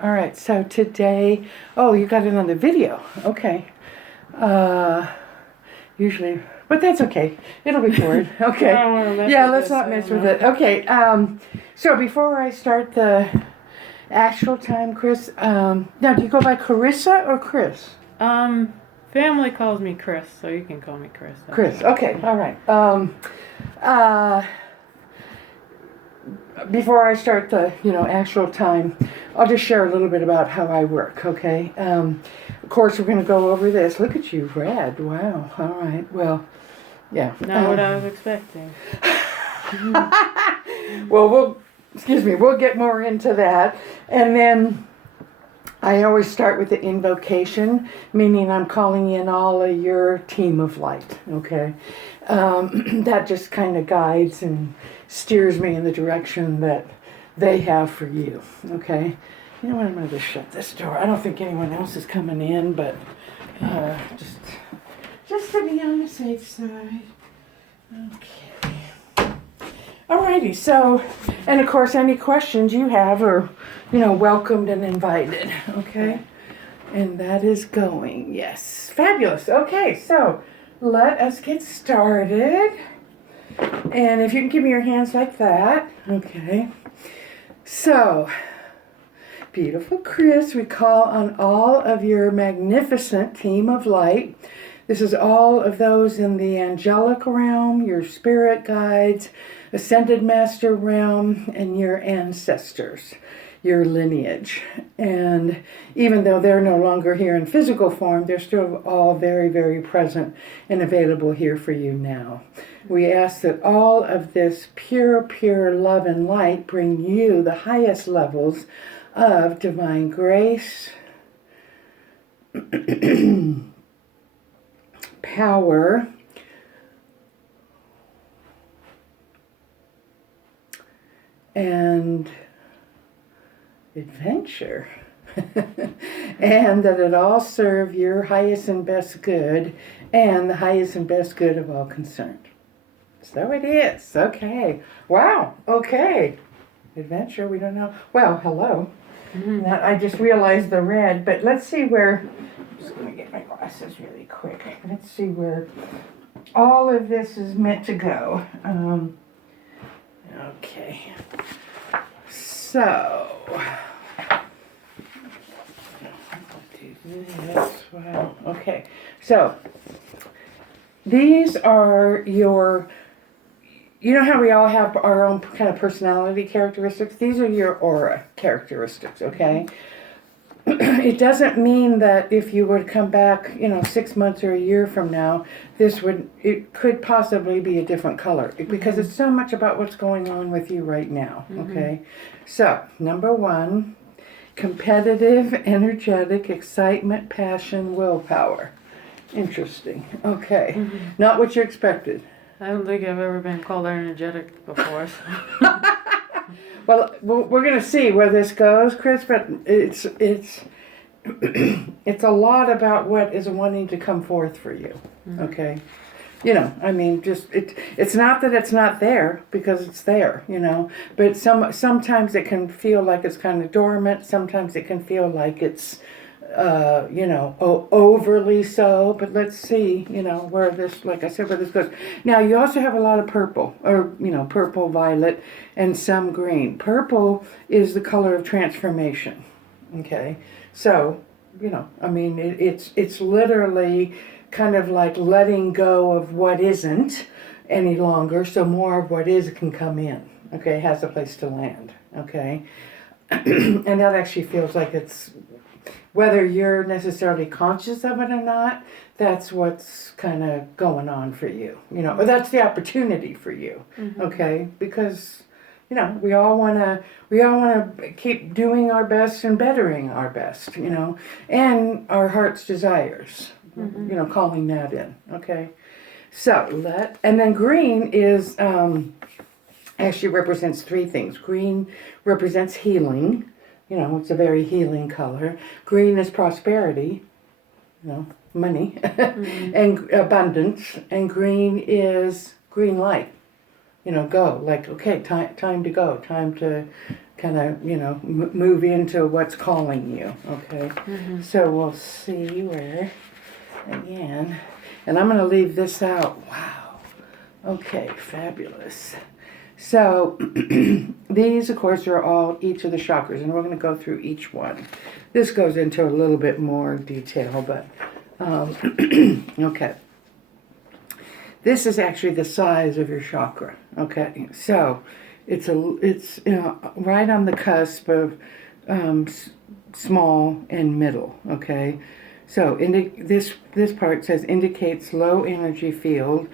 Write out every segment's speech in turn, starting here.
All right, so today, oh, you got it on the video. Okay. Usually, but that's okay. It'll be forward. Okay. Yeah, let's not mess with it. Okay. So before I start the actual time, Chris, now do you go by Carissa or Chris? Family calls me Chris, so you can call me Chris. Chris. Okay. All right. Before I start the, actual time, I'll just share a little bit about how I work, okay? Of course, we're going to go over this. Look at you, red. Wow. All right. Well, yeah. Not what I was expecting. Well, we'll get more into that. And then I always start with the invocation, meaning I'm calling in all of your team of light, okay? That just kind of guides and steers me in the direction that they have for you, okay? You know what, I'm going to just shut this door. I don't think anyone else is coming in, but just to be on the safe side. Okay. Alrighty, so, and of course, any questions you have are, welcomed and invited, okay? And that is going, yes. Fabulous. Okay, so let us get started. And if you can give me your hands like that, okay. So, beautiful Chris, we call on all of your magnificent team of light. This is all of those in the angelic realm, your spirit guides, ascended master realm, and your ancestors, your lineage. And even though they're no longer here in physical form, they're still all very, very present and available here for you now. We ask that all of this pure, pure love and light bring you the highest levels of divine grace, power, and adventure. And that it all serve your highest and best good and the highest and best good of all concerned. So it is. Okay. Wow. Okay. Adventure, we don't know. Well, hello. Mm-hmm. Now, I just realized the red, but let's see where, I'm just going to get my glasses really quick. Let's see where all of this is meant to go. Okay. So, yes, wow. Okay. So, these are your, you know how we all have our own kind of personality characteristics? These are your aura characteristics, okay? It doesn't mean that if you were to come back, 6 months or a year from now, it could possibly be a different color because it's so much about what's going on with you right now, okay? So, number 1, competitive, energetic, excitement, passion, willpower. Interesting. Okay. Not what you expected. I don't think I've ever been called energetic before. So. Well, we're going to see where this goes, Chris, but it's it's a lot about what is wanting to come forth for you, okay? It's not that it's not there, because it's there, but sometimes it can feel like it's kind of dormant, sometimes it can feel like it's, overly so, but let's see, where this, like I said, where this goes. Now, you also have a lot of purple, or, purple, violet, and some green. Purple is the color of transformation, okay? So, it's literally kind of like letting go of what isn't any longer, so more of what is can come in, okay, has a place to land, okay? And that actually feels like it's, whether you're necessarily conscious of it or not, that's what's kind of going on for you, or that's the opportunity for you, okay? Because, we all want to keep doing our best and bettering our best, and our heart's desires, calling that in, okay? So, and then green is, actually represents 3 things. Green represents healing. It's a very healing color. Green is prosperity, money, and abundance. And green is green light. Go. Like, okay, time to go. Time to kind of, move into what's calling you, okay? So we'll see where, again, and I'm going to leave this out. Wow. Okay, fabulous. So these, of course, are all each of the chakras, and we're going to go through each one. This goes into a little bit more detail, but okay. This is actually the size of your chakra. Okay, so it's right on the cusp of small and middle. Okay, so this part says indicates low energy field.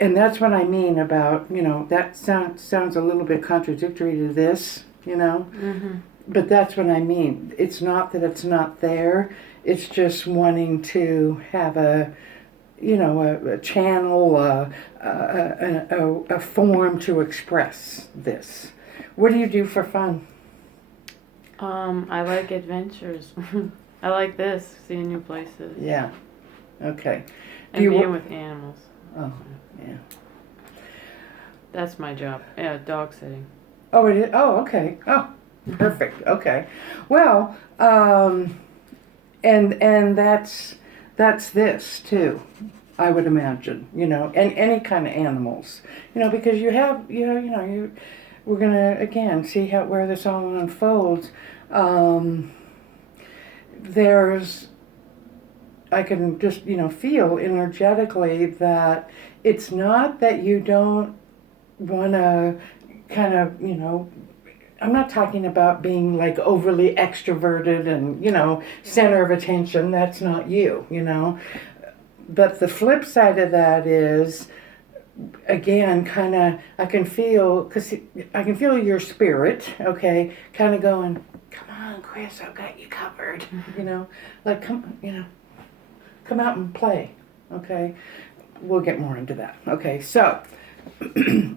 And that's what I mean about, that sounds a little bit contradictory to this, But that's what I mean. It's not that it's not there. It's just wanting to have a channel, a form to express this. What do you do for fun? I like adventures. I like this, seeing new places. Yeah. Okay. And being with animals. Oh, yeah. That's my job. Yeah, dog sitting. Oh, it is? Oh, okay. Oh, perfect. Okay. Well, and that's this too, I would imagine, and any kind of animals, because we're gonna again see where this all unfolds. I can just, feel energetically that it's not that you don't want to kind of, I'm not talking about being like overly extroverted and, center of attention. That's not you, But the flip side of that is, again, kind of, I can feel your spirit, okay, kind of going, come on, Chris, I've got you covered, like, come out and play, okay? We'll get more into that. Okay, so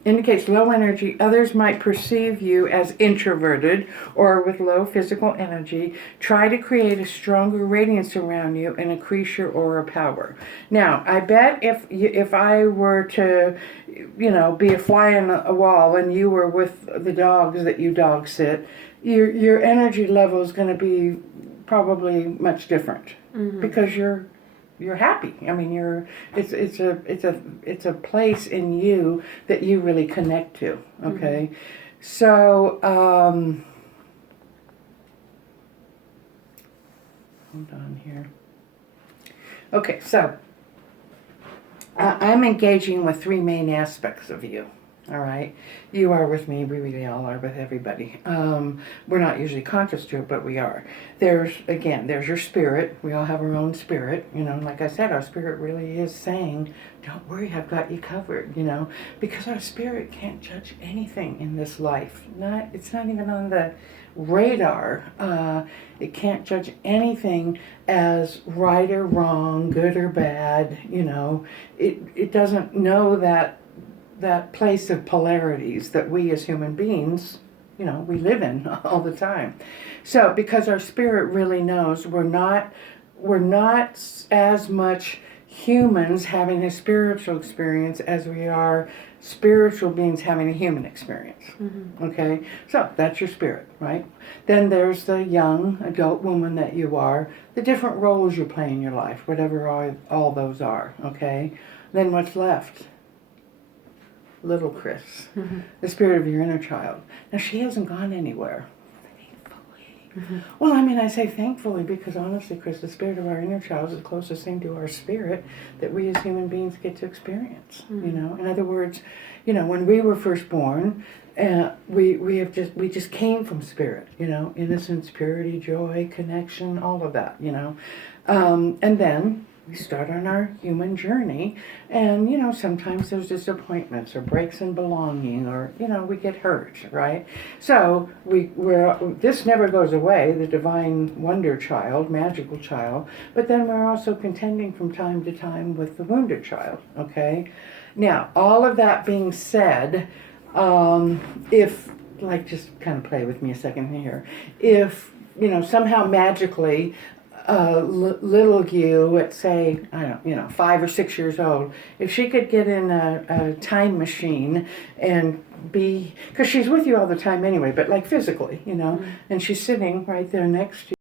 indicates low energy. Others might perceive you as introverted or with low physical energy. Try to create a stronger radiance around you and increase your aura power. Now, I bet if I were to, be a fly on a wall and you were with the dogs that you dog sit, your energy level is going to be probably much different because you're happy. I mean, it's a place in you that you really connect to. Okay, so hold on here. Okay, so I'm engaging with three main aspects of you. All right, you are with me. We really all are with everybody. We're not usually conscious to it, but we are. There's your spirit. We all have our own spirit. Like I said, our spirit really is saying, "Don't worry, I've got you covered." Because our spirit can't judge anything in this life. It's not even on the radar. It can't judge anything as right or wrong, good or bad. It doesn't know that place of polarities that we as human beings, we live in all the time. So because our spirit really knows, we're not as much humans having a spiritual experience as we are spiritual beings having a human experience. Okay, so that's your spirit, right? Then there's the young adult woman that you are, the different roles you play in your life, whatever all those are. Okay, then what's left? Little Chris, the spirit of your inner child. Now, she hasn't gone anywhere, thankfully. Well, I say thankfully because honestly, Chris, the spirit of our inner child is the closest thing to our spirit that we as human beings get to experience. In other words, when we were first born, we just came from spirit. Innocence, purity, joy, connection, all of that. And then we start on our human journey, and sometimes there's disappointments or breaks in belonging, or we get hurt, right? So this never goes away, the divine wonder child, magical child, but then we're also contending from time to time with the wounded child. Okay, now all of that being said, if just kind of play with me a second here, if somehow magically little you at, say, I don't, 5 or 6 years old, if she could get in a time machine and be, because she's with you all the time anyway, but like physically, and she's sitting right there next to you.